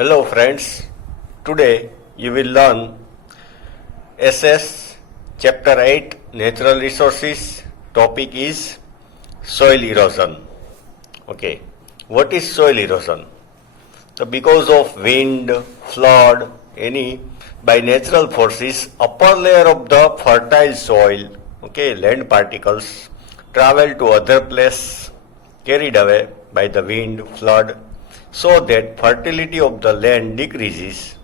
Hello friends, today you will learn SS chapter 8 natural resources. Topic is soil erosion. Okay, what is soil erosion? So because of wind, flood, any by natural forces, upper layer of the fertile soil, okay, land particles travel to other place, carried away by the wind, flood, so that fertility of the land decreases.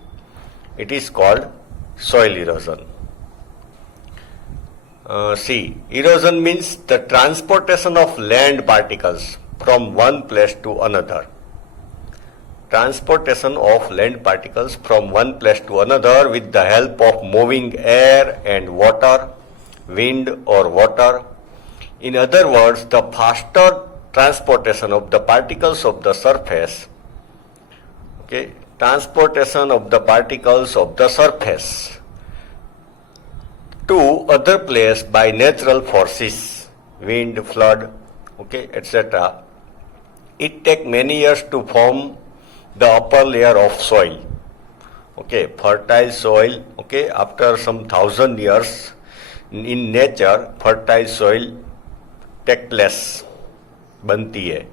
It is called soil erosion. See, erosion means the transportation of land particles from one place to another. Transportation of land particles from one place to another with the help of moving air and water, wind or water. In other words, the faster transportation of the particles of the surface, okay, transportation of the particles of the surface to other place by natural forces, wind, flood, okay, etc. It takes many years to form the upper layer of soil, okay, fertile soil, okay. After some 1,000 years in nature, fertile soil take place, बनती है.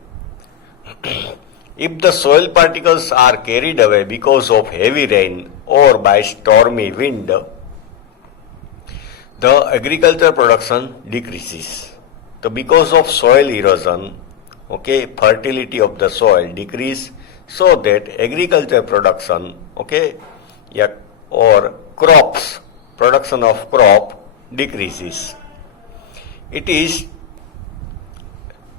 If the soil particles are carried away because of heavy rain or by stormy wind, the agriculture production decreases. So because of soil erosion, okay, fertility of the soil decrease, so that agriculture production, okay, yeah, or crops, production of crop decreases. It is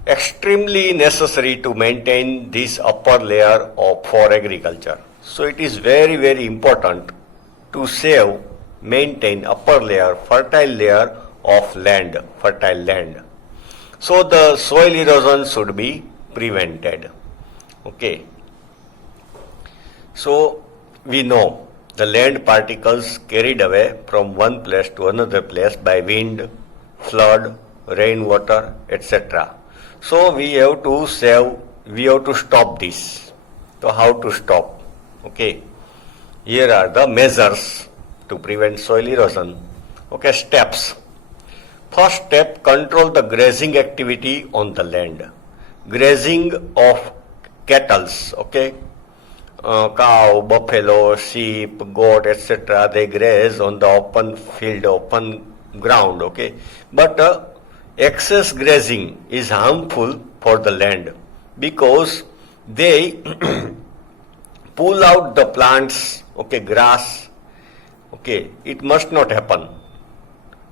extremely necessary to maintain this upper layer for agriculture. So it is very, very important to save, maintain upper layer, fertile layer of land, fertile land. So the soil erosion should be prevented. Okay. So we know the land particles carried away from one place to another place by wind, flood, rainwater, etc. So we have to save, we have to stop this. So how to stop? Okay. Here are the measures to prevent soil erosion. Okay, steps. First step, control the grazing activity on the land. Grazing of cattle, okay. Cow, buffalo, sheep, goat, etc. They graze on the open field, open ground, okay. But excess grazing is harmful for the land because they pull out the plants, okay, grass, okay, it must not happen.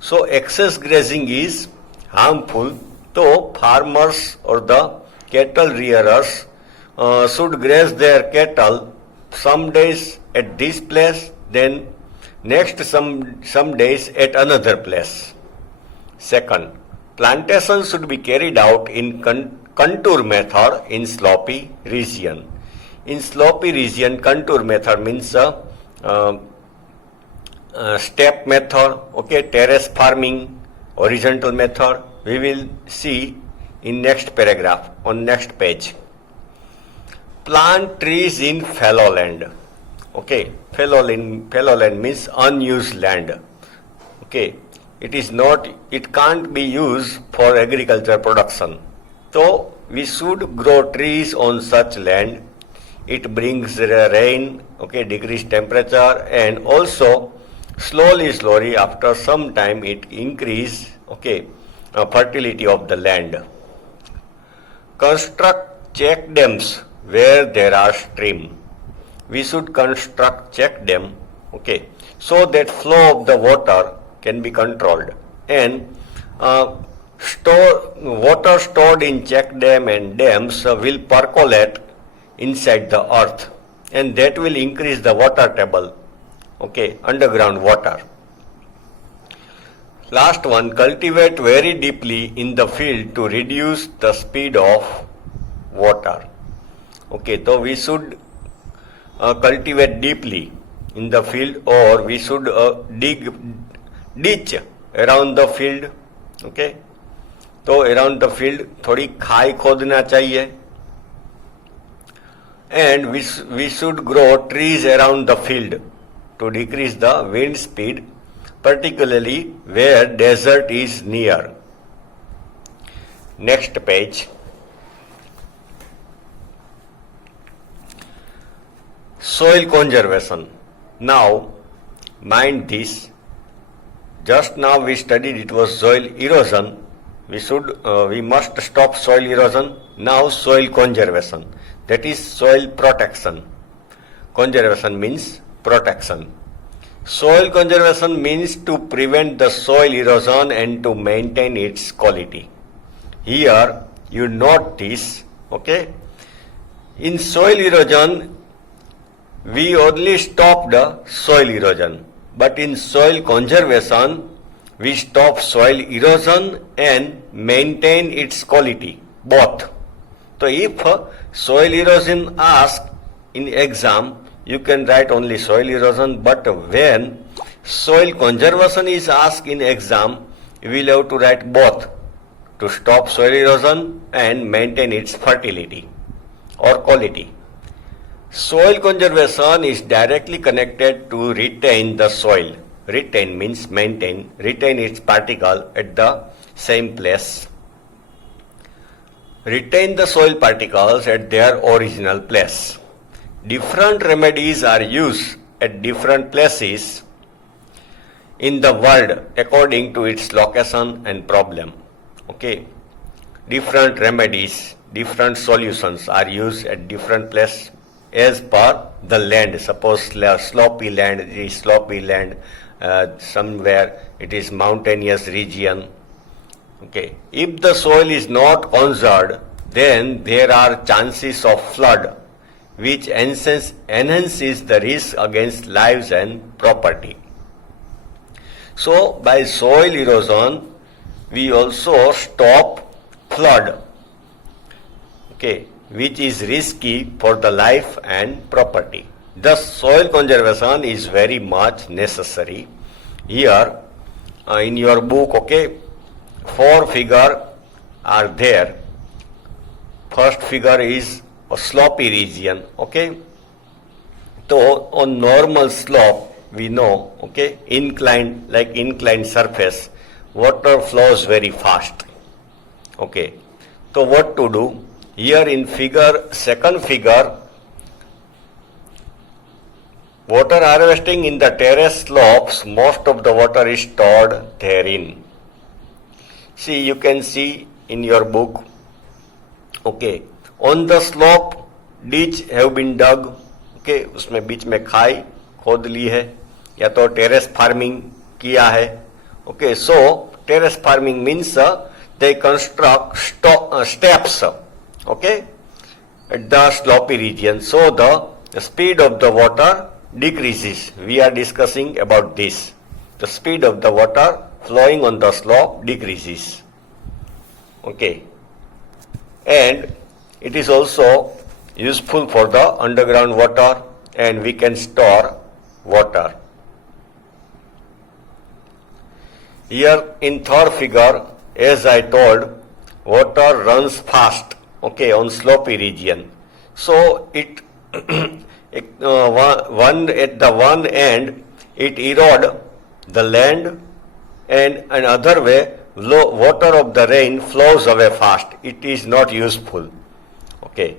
So excess grazing is harmful, so farmers or the cattle rearers should graze their cattle some days at this place, then next some days at another place. Second, plantation should be carried out in contour method in slopy region. In slopy region, contour method means step method, okay, terrace farming, horizontal method. We will see in next paragraph, on next page. Plant trees in fallow land. Okay, fallow land means unused land. Okay, it can't be used for agriculture production. So we should grow trees on such land. It brings rain, okay, decrease temperature, and also slowly after some time it increase, okay, fertility of the land. Construct check dams where there are stream. We should construct check dam, okay, so that flow of the water can be controlled, and water stored in check dam and dams will percolate inside the earth, and that will increase the water table, okay, underground water. Last one, cultivate very deeply in the field to reduce the speed of water. Okay, so we should cultivate deeply in the field, or we should ditch around the field, okay. तो around the field थोड़ी खाई खोदना चाहिए, and we should grow trees around the field to decrease the wind speed, particularly where desert is near. Next page. Soil conservation. Now, mind this. Just now we studied it was soil erosion. We must stop soil erosion. Now soil conservation. That is soil protection. Conservation means protection. Soil conservation means to prevent the soil erosion and to maintain its quality. Here you note this, okay? In soil erosion, we only stop the soil erosion. But in soil conservation, we stop soil erosion and maintain its quality, both. So if soil erosion asked in exam, you can write only soil erosion, but when soil conservation is asked in exam, you will have to write both, to stop soil erosion and maintain its fertility or quality. Soil conservation is directly connected to retain the soil. Retain means maintain, retain its particle at the same place. Retain the soil particles at their original place. Different remedies are used at different places in the world according to its location and problem. Okay. Different remedies, different solutions are used at different places as per the land. Suppose sloppy land, it is sloppy land, somewhere it is mountainous region. Okay. If the soil is not conserved, then there are chances of flood, which enhances the risk against lives and property. So by soil erosion, we also stop flood, okay, which is risky for the life and property. Thus, soil conservation is very much necessary. Here, in your book, okay, 4 figures are there. First figure is a sloppy region, okay. So, on normal slope, we know, okay, inclined surface, water flows very fast, okay. So, what to do? Here in second figure, water harvesting in the terrace slopes, most of the water is stored therein. See, you can see in your book, okay, on the slope, ditch have been dug, okay, उसमें बीच में खाई खोद ली है, या तो terrace farming किया है, okay. So terrace farming means they construct steps, okay, at the sloppy region, so the speed of the water decreases. We are discussing about this. The speed of the water flowing on the slope decreases, okay, and it is also useful for the underground water, and we can store water. Here in third figure, as I told, water runs fast, okay, on slopy region. So it at the one end it erode the land, and another way water of the rain flows away fast. It is not useful, okay.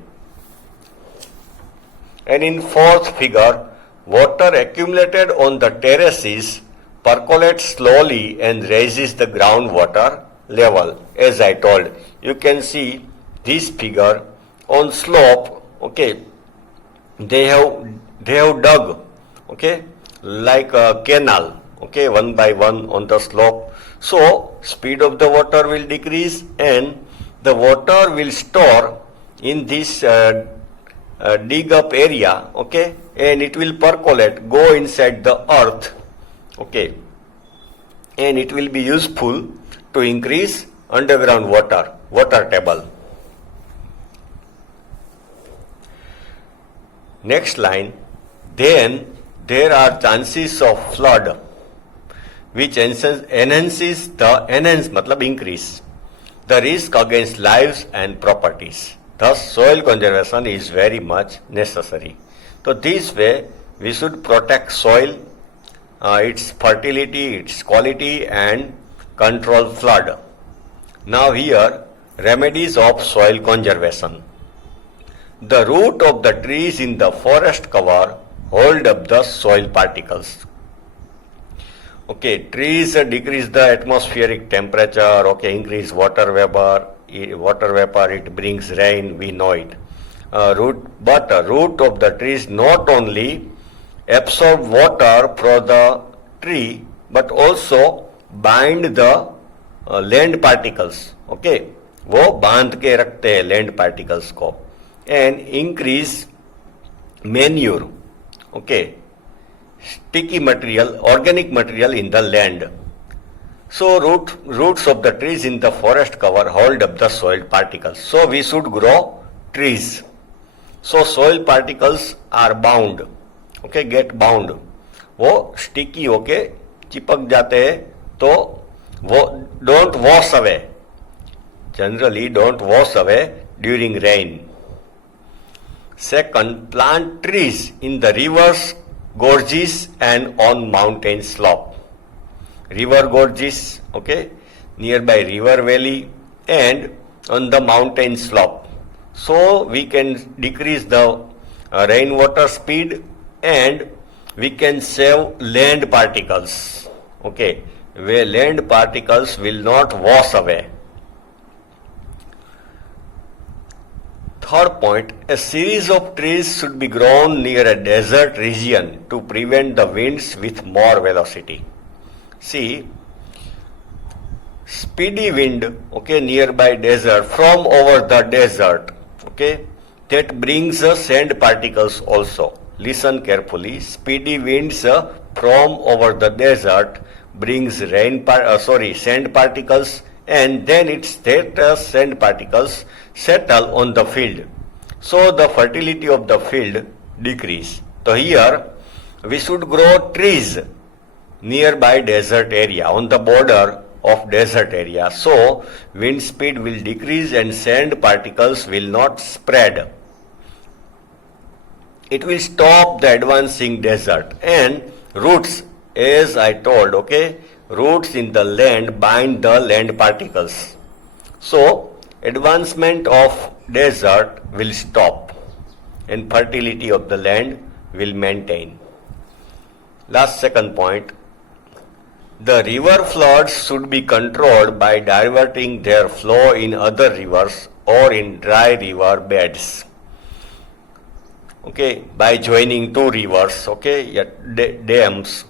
And in fourth figure, water accumulated on the terraces percolates slowly and raises the groundwater level. As I told, you can see this figure on slope, okay, they have dug, okay, like a canal, okay, one by one on the slope. So speed of the water will decrease and the water will store in this dig up area, okay, and it will percolate, go inside the earth, okay, and it will be useful to increase underground water table. Next line, then there are chances of flood, which enhances the increase the risk against lives and properties. Thus, soil conservation is very much necessary. So, this way we should protect soil, its fertility, its quality, and control flood. Now, here remedies of soil conservation. The root of the trees in the forest cover hold up the soil particles. Okay, trees decrease the atmospheric temperature, okay, increase water vapor, it brings rain, we know it. But the root of the trees not only absorb water from the tree, but also bind the land particles, okay, वो बांध के रखते हैं land particles को, and increase manure, okay, sticky material, organic material in the land. So roots of the trees in the forest cover hold up the soil particles. So we should grow trees. So soil particles are bound, okay, get bound. वो sticky होके चिपक जाते हैं, तो वो don't wash away. Generally don't wash away during rain. Second, plant trees in the rivers, gorges and on mountain slope. River gorges, okay, nearby river valley and on the mountain slope. So we can decrease the rainwater speed and we can save land particles, okay, where land particles will not wash away. Third point, a series of trees should be grown near a desert region to prevent the winds with more velocity. See, speedy wind, okay, nearby desert, from over the desert, okay, that brings sand particles also. Listen carefully. Speedy winds from over the desert brings sand particles, and then it's that sand particles settle on the field. So the fertility of the field decrease. So here we should grow trees nearby desert area, on the border of desert area. So wind speed will decrease and sand particles will not spread. It will stop the advancing desert, and roots, as I told, okay, roots in the land bind the land particles. So advancement of desert will stop and fertility of the land will maintain. Last second point, the river floods should be controlled by diverting their flow in other rivers or in dry river beds. Okay, by joining two rivers, okay, dams.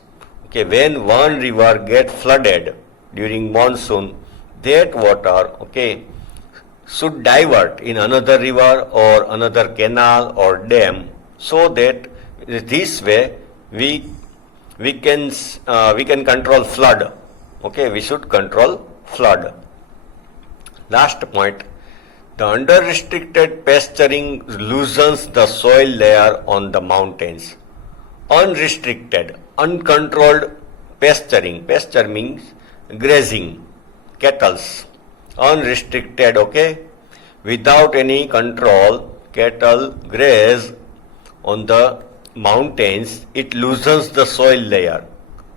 Okay, when one river gets flooded during monsoon, that water, okay, should divert in another river or another canal or dam, so that this way we can control flood. Okay, we should control flood. Last point, the under-restricted pasturing loosens the soil layer on the mountains. Unrestricted, uncontrolled pasturing, pasture means grazing, cattles. Unrestricted, okay, without any control, cattle graze on the mountains, it loosens the soil layer.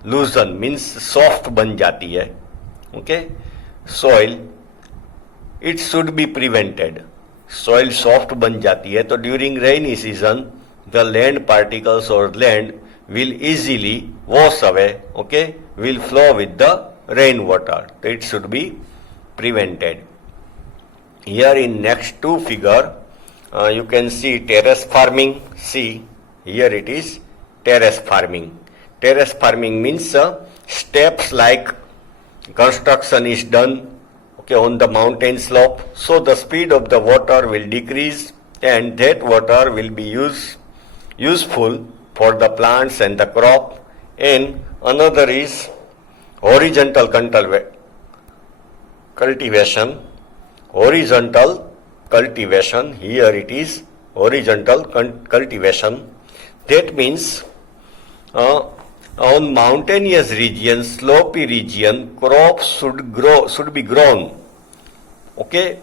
Loosen means soft ban jati hai, okay, soil, it should be prevented. Soil soft ban jati hai, so during rainy season the land particles or land will easily wash away, okay, will flow with the rainwater. It should be prevented. Here in next two figure, you can see terrace farming. See, here it is terrace farming. Terrace farming means steps like construction is done, okay, on the mountain slope. So the speed of the water will decrease and that water will be useful for the plants and the crop. And another is horizontal cultivation. Horizontal cultivation, here it is horizontal cultivation. That means on mountainous region, slopy region, crops should be grown, okay,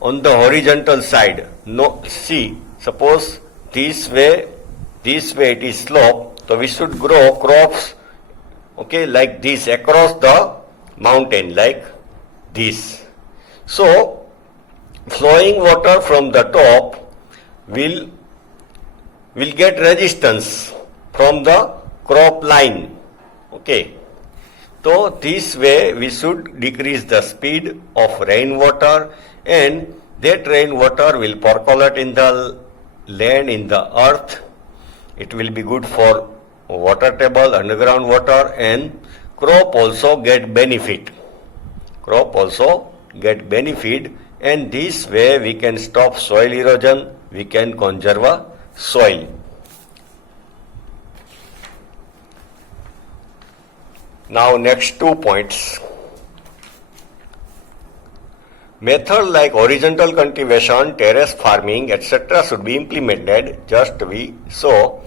on the horizontal side. No, see, suppose this way it is slope, so we should grow crops, okay, like this across the mountain, like this. So, flowing water from the top will get resistance from the crop line, okay. So, this way we should decrease the speed of rainwater, and that rainwater will percolate in the land, in the earth. It will be good for water table, underground water, and crop also get benefit. Crop also get benefit, and this way we can stop soil erosion, we can conserve soil. Now next 2 points. Method like horizontal cultivation, terrace farming, etc. should be implemented. So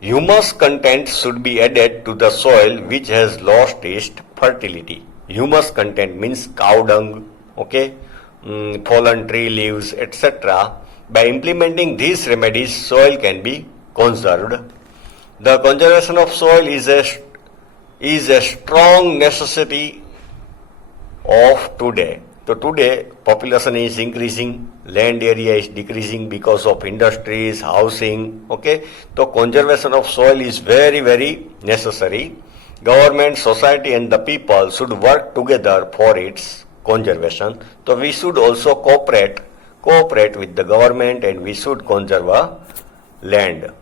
humus content should be added to the soil which has lost its fertility. Humus content means cow dung, okay, fallen tree leaves, etc. By implementing these remedies, soil can be conserved. The conservation of soil is a strong necessity of today. So today population is increasing, land area is decreasing because of industries, housing, okay. So conservation of soil is very, very necessary. Government, society and the people should work together for its conservation. So we should also cooperate with the government, and we should conserve land.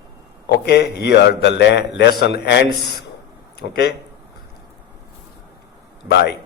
Okay, here the lesson ends. Okay, bye.